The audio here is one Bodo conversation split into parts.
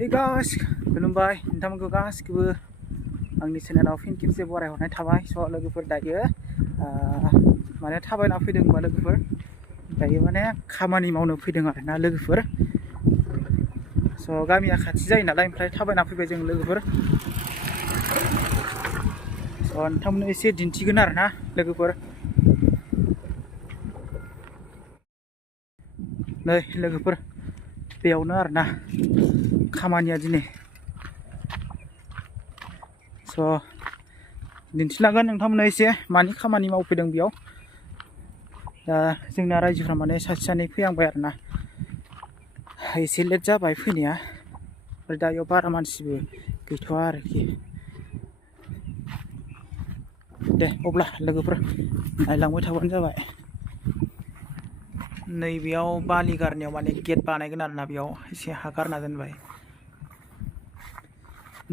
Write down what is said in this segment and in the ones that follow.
Hey guys, खुलुमबाय नोंथांमोनखौ गासिबो आंनि चेनेलाव फिन खेबसे बरायहरनाय थाबाय। स' लोगोफोर दायो माने थाबायना फैदों होनबा लोगोफोर दायो माने खामानि मावनो फैदों आरोना लोगोफोर। स' गामिया खाथि जायो नालाय ओमफ्राय थाबायना फैबाय जों लोगोफोर। स' नोंथांमोननो एसे दिन्थिगोन आरोना लोगोफोर। नै लोगोफोर बेयावनो आरोना खामानिया दिनै। स' दिन्थिलांगोन नोंथांमोननो एसे मानि खामानि मावफैदों बेयाव। दा जोंना रायजोफ्रा माने सासे सानै फैहांबाय आरोना, एसे लेट जाबाय फैनाया। ओमफ्राय दा बेयाव बारा मानसिबो गैथ'वा आरोखि। दे अब्ला लोगोफोर नायलांबाय थाबानो जाबाय। नैबेयाव बालि गारनायाव माने गेट बानायगोन आरोना, बेयाव एसे हा गारना दोनबाय।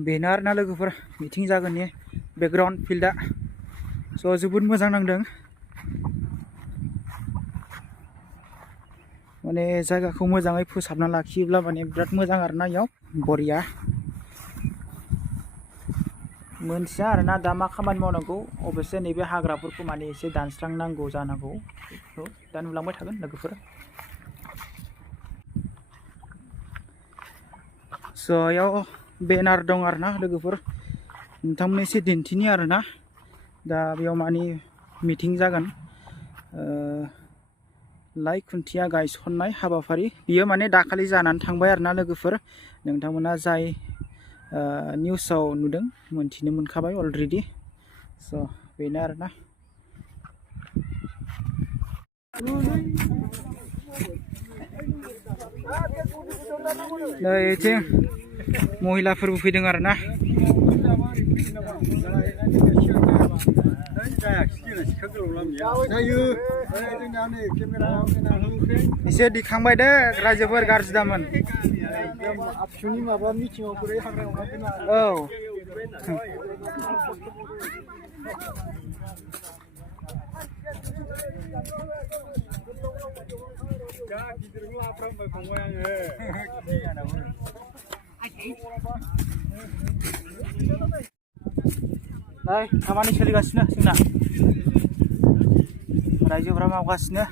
बेनो आरोना लोगोफोर मिटिं जागोननि बेकग्राउन्ड फिल्डआ। स' जोबोद मोजां नांदों माने जायगाखौ मोजाङै फोसाबना लाखियोब्ला माने बिराद मोजां आरोना इयाव बरिया मोनथिया आरोना दा मा खामानि मावनांगौ। अबयसे नैबे हाग्राफोरखौ माने एसे दानस्रांनांगौ जानांगौ, बेखौ दा नुलांबाय थागोन लोगोफोर। स' इयाव बेनार दं आरोना लोगोफोर, नोंथांमोननो एसे दिन्थिनि आरोना। दा बेयाव मानि मिटिं जागोन, लाइ खुन्थिया गायसननाय हाबाफारि। बियो माने दाखालि जानानै थांबाय आरोना लोगोफोर। नोंथांमोना जाय निउसाव नुदों मोनथिनो मोनखाबाय अलरेडि। स' बेनो आरोना। नै बिथिं महिलाफोरबो फैदों आरोना। एसे दिखांबाय दे रायजोफोर, गाज्रि दामोन। औ नै खामानि सोलिगासिनो जोंना, रायजोफ्रा मावगासिनो।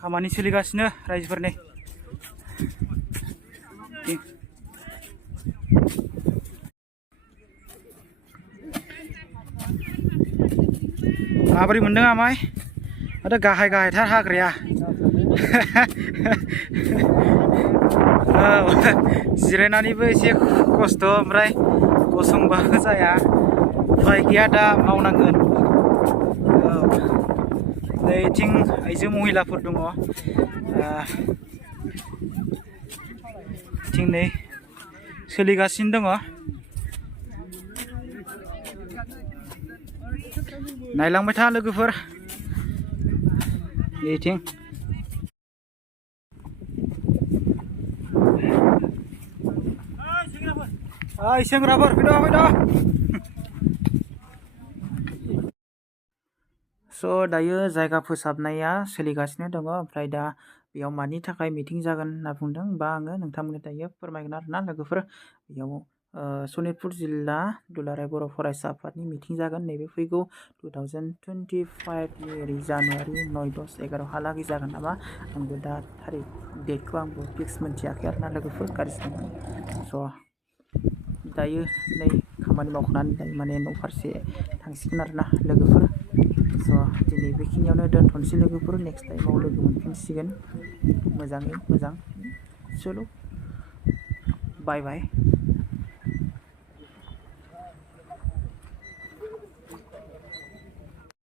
खामानि सोलिगासिनो रायजोफोरनि। माबोरै मोनदों आमाय? आरो गाहाय गाहायथार हाग्राया। औ जिरायनानैबो एसे खस्थ', ओमफ्राय गसंबाबो जाया। उफाय गैया दा मावनांगोन। औ नैथिं आइजो महिलाफोर दङ, बिथिं नै सोलिगासिनो दङ। नायलांबाय था लोगोफोर बेथिं। सेंग्राफोर फैद'। स' दायो जायगा फोसाबनाया सोलिगासिनो दङ। ओमफ्राय दा बेयाव मानि थाखाय मिटिं जागोन होनना बुंदों बा आङो नोंथांमोननो दायो फोरमायगोन आरोना लोगोफोर। बेयाव सनितपुर जिल्ला दुलाराय बर' फरायसा आफादनि मिटिं जागोन नैबे फैगौ 2025 जानुवारि 9-10-11 हालागै जागोन नामा। आंबो दा थारिख डेटखौ आंबो फिक्स मोनथियाखै आरोना लोगोफोर, गाज्रि दामोन। स' दायो नै खामानि मावखांनानै दायो माने न' फारसे थांसिगोन आरोना लोगोफोर। स' दिनै बेखिनियावनो दोनथ'नोसै लोगोफोर, नेक्स्ट टाइमाव लोगो मोनफिनसिगोन मोजाङै मोजां। चलो बाय बाय।